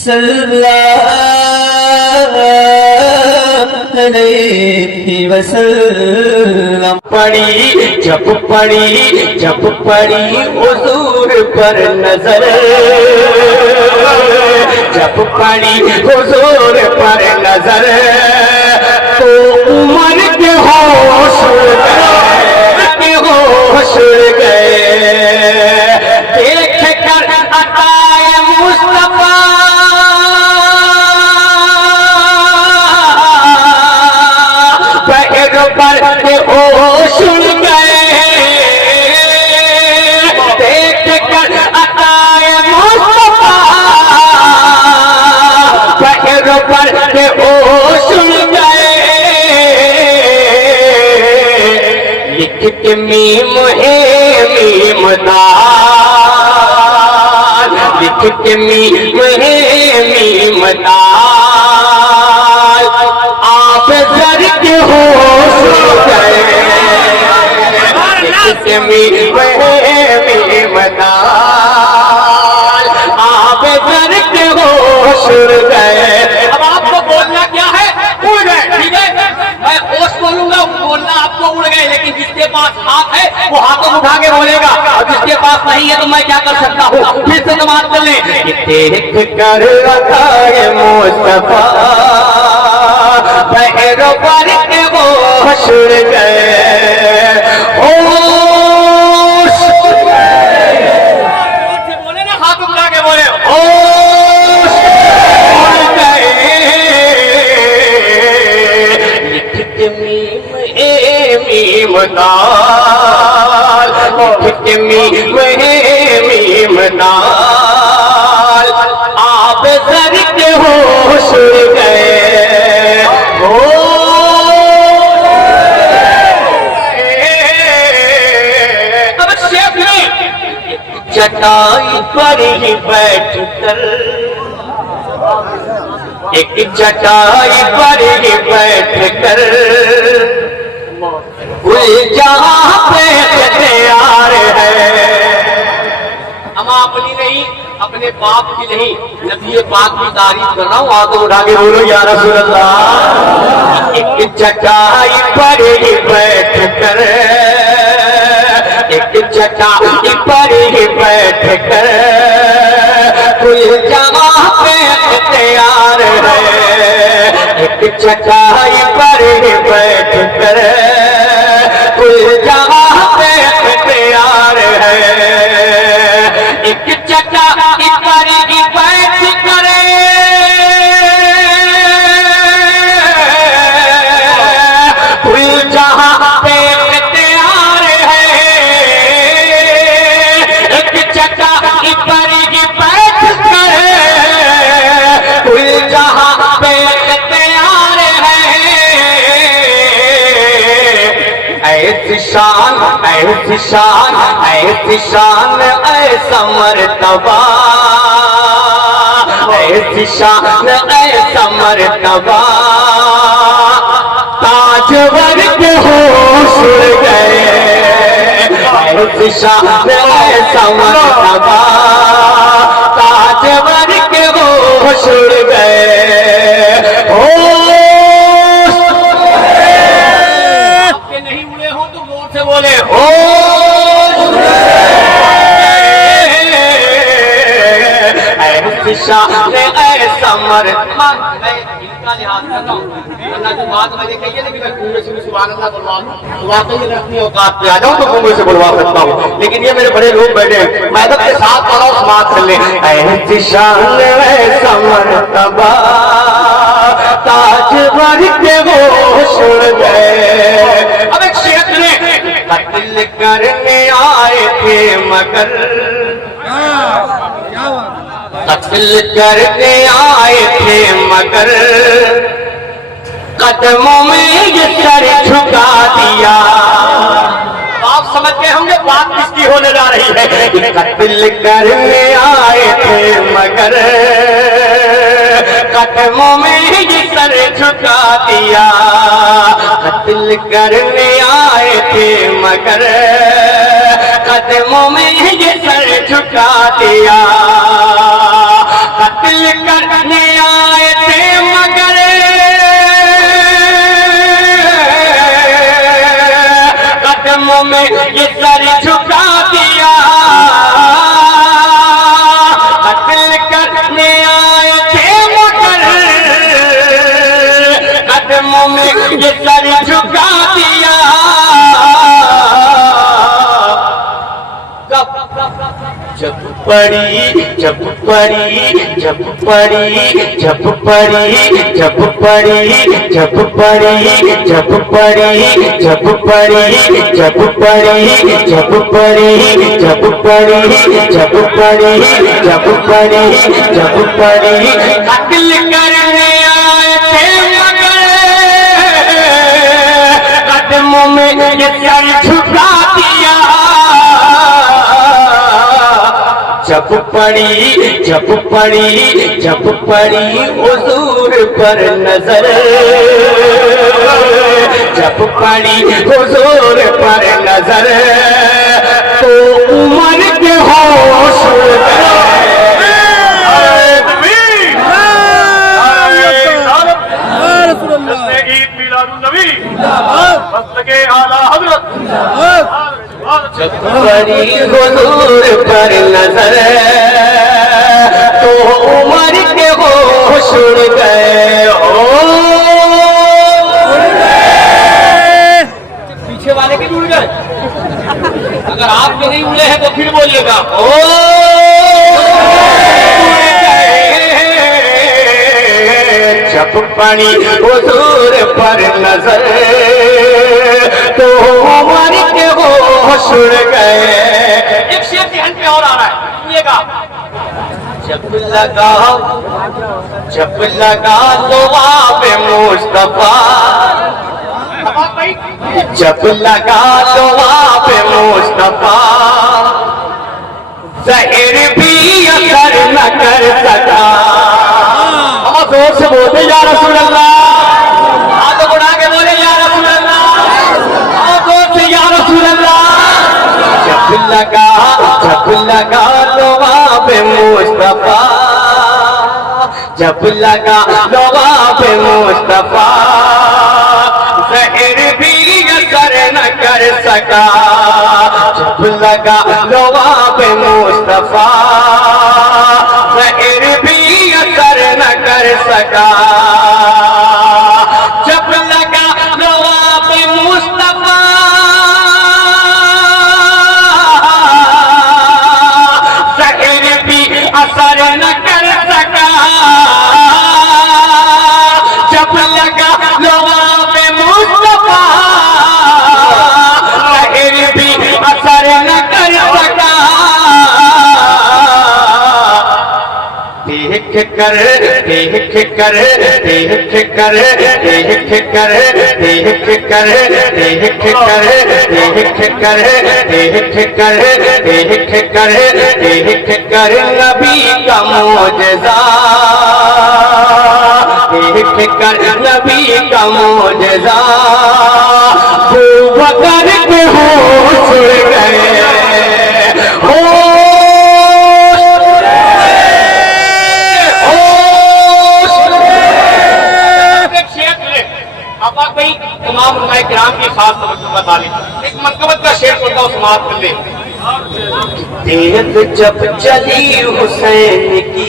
सल्लल्लाहु अलैहि वसल्लम। जब पड़ी हुजूर पर नजर, जब पड़ी हुजूर पर नजर, तो उमर के होश उड़ गए, देख कर अताए मुस्तफा पैर पर होश उड़ गए, देख कर अताए मुस्तफा पैर पर होश उड़ गए। लिख के मीम है मीम दाल, लिख के मीम है मीम दाल, आप जर के होश गए, लिख के मीम है मीम दाल, आप जर के होश गए। अब आपको बोलना क्या है? उड़ गए, ठीक है, मैं होश बोलूंगा, बोलना आपको उड़ गए, लेकिन जिसके पास हाथ है वो हाथों उठा के बोलेगा, और जिसके पास नहीं है तो मैं क्या कर सकता हूँ? फिर से समाप्त कर ले। देख कर रखा है मुस्तफा पैरों पर के वो हशर गए, होश बोले ना, हाथ उठा के बोले होश उड़ गए। लिख के मीम ए मीम दाल, लिख के मीम है मीम दाल, आप जर के होश उड़ गए, अब शेख ने चटाई पर ही बैठ कर, एक चटाई पर ही बैठ कर कुल जहां पे तैयार है। हम अपनी नहीं, अपने बाप की नहीं, नबी पाक की तारीफ कर रहा हूँ। आगे उठा के बोलो या रसूल अल्लाह। एक चटाई पर ही बैठ कर, एक चटाई पर ही बैठ कर कुल जहां पे तैयार है, एक चटाई पर ही बैठ कर कुल जहां पे तैयार है, एक चटाई पर ही बैठ कर कुल जहां पे तैयार है, एक चटाई पर ही बैठ कर कुल जहां पे तैयार है। ऐसी शान ऐसी शान ऐसी शान ऐसा मर्तबा, ऐसी शान ऐसा मर्तबा, ताजवर के होश उड़ गए, ऐसी शान ऐसा मर्तबा, ताजवर के होश उड़ गए, बोले ऐसी शान ऐसा मर्तबा। मैं इनका लिहाज करता हूँ, वरना जो बात मैंने कही है, लेकिन मैं कुएं से भी सुभान अल्लाह बुलवा वाकई अपनी औकात पे आ जाऊँ तो कुएं से बुलवा सकता हूँ, लेकिन ये मेरे बड़े लोग बैठे हैं, मैं अदब के साथ पढ़ा समाप्त कर ले। ऐसी शान ऐसा मर्तबा, ताजवर के होश उड़ गए। अब एक शेख ने कत्ल करने आए थे मगर, कत्ल करने आए थे मगर कदमों में ये सर झुका दिया। आप समझ गए होंगे बात किसकी होने जा रही है। कत्ल करने आए थे मगर कदमों में ये सर झुका दिया, कत्ल करने आए थे मगर कदमों में ये सर झुका दिया। कत्ल करने आए थे मगर कदमों में ये सर झुका दिया। कत्ल करने आए थे मगर कदमों में ये सर झुका दिया। जब पड़ी जब पड़ी जब पड़ी जब पड़ी जब पड़ी जब पड़ी जब पड़ी जब पड़ी जब पड़ी जब पड़ी जब पड़ी जब पड़ी जब पड़ी जब पड़ी कत्ल करने आए थे मगर कदमों में ये सर झुका दिया। जब पड़ी जब पड़ी जब पड़ी हुजूर पर नजर, जब पड़ी हुजूर पर नजर तो उम्र के होश उड़ गए। जब पड़ी हुजूर पर नजर तो उम्र के होश उड़ गए। पीछे वाले के उड़ गए, अगर आप नहीं उड़े हैं तो फिर बोलिएगा जब पड़ी हुजूर पर नजर तो उम्र के होश उड़ गए। एक शेर ध्यान पे और आ रहा है, सुनिएगा। जब लगा दुआ पे मुस्तफा, जब लगा दुआ पे मुस्तफा जहर भी असर न कर सका। जोर से बोलते या रसूल अल्लाह, हाथ उठा के बोले या रसूल अल्लाह, जोर से या रसूल अल्लाह। जब लगा लोहा पे मुस्तफा, जब लगा लोहा पे मुस्तफा जहर भी असर न कर सका। जब लगा लोहा पे मुस्तफा जहर भी असर न कर सका। जब लगा लोहा पे मुस्तफा जहर भी असर न कर सका। जब लगा लोहा पे मुस्तफा जहर भी असर न कर सका। देख कर देख कर देख कर देख कर देख कर देख कर देख कर देख कर देख कर देख कर नबी का मौजज़ा, देख कर नबी का मौजज़ा अबू बकर के होश उड़ गए। तमाम उलमाए किराम की खास तवज्जो बता ली। एक मनकबत का शेर पढ़ता हूँ, समाप्त कर ले। तेग जब चली हुसैन की,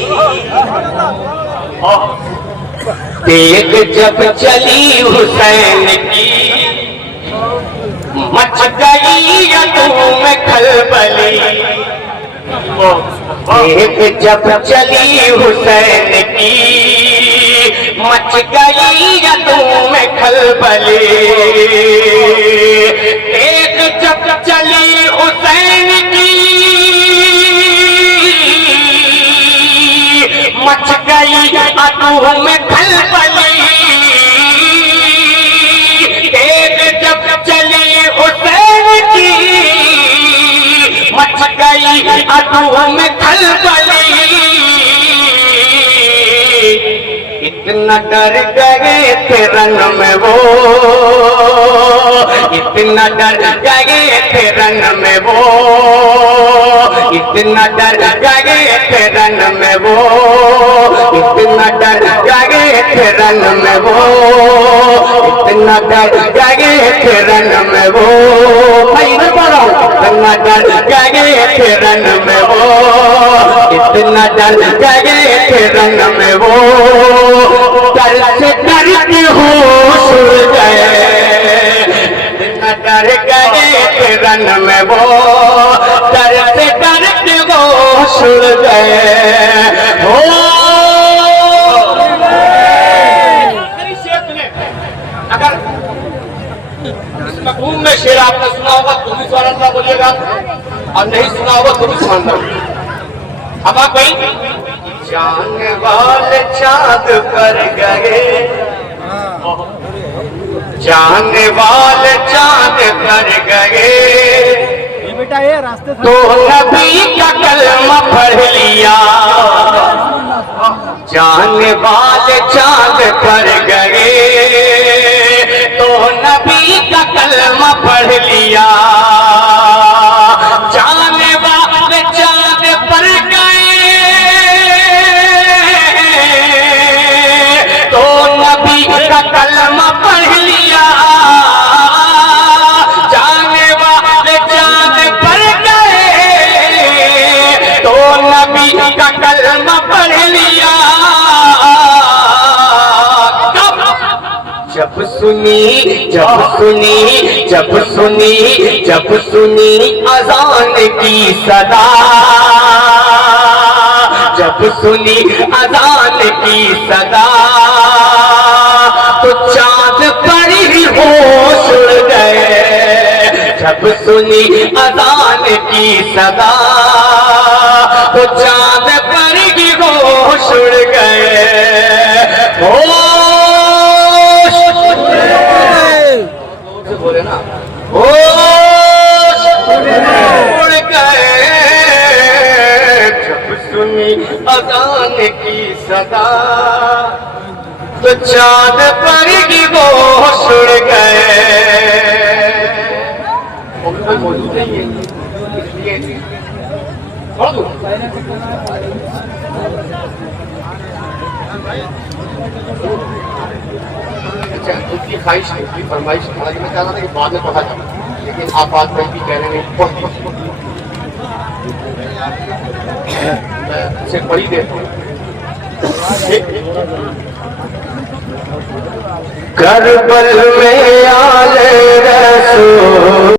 तेग जब चली हुसैन की मच गई यदों में खलबली। तेग जब चली हुसैन की मच गई यदों में खलबली। तेग जब चली हुसैन की मच गई यदों में खलबली। तेग जब चली हुसैन की मच गई यदों में खलबली। इतना डर गए थे रन में वो, इतना डर गए थे रन में वो, इतना डर गए थे रन में वो, इतना डर गए थे रन में वो, इतना डर गए थे रन में वो, मैं नहीं पढ़ रहा हूँ, इतना डर गए थे रन में वो, इतना डर गए थे रन में वो, डर से डरते होश उड़ गए, इतना डर गए थे रन में वो, डर से डरते होश उड़ गए हो। अगर इस मफ़हूम में शेर आपने सुना होगा तुम भी सुभान अल्लाह बोलिएगा, और नहीं सुना होगा तुम भी सुभान अल्लाह। अब आप भाई जाने वाले चाँद पर गए, जाने वाले चाँद पर गए, बेटा ये रास्ते तो नबी का कलमा पढ़ लिया, जाने वाले चाँद पर गए, तो नबी का कलमा पढ़ लिया, जाने वाले चाँद पर गए, तो नबी का कलमा पढ़ लिया, जाने वाले चाँद पर गए, तो नबी का कलमा पढ़ लिया। जब सुनी जब सुनी जब सुनी जब सुनी अजान की सदा, जब सुनी अजान की सदा, तो चाँद पर ही होश उड़ गए, जब सुनी अजान की सदा, तो चाँद पर ही होश उड़ गए, बोले ना होश उड़ गए, जब सुनी अजान की सदा, तो चाँद पर ही होश उड़ गए। कोई मौजूद नहीं है इसलिए छोड़ दो। अच्छा, उसकी ख्वाहिश है, उसकी फरमाइश, हालांकि मैं चाहता था कि बाद में पढ़ा जाए, लेकिन आप बात कहीं भी कह रहे हैं मैं इसे पढ़ी देता हूँ। करबल में आले रसूल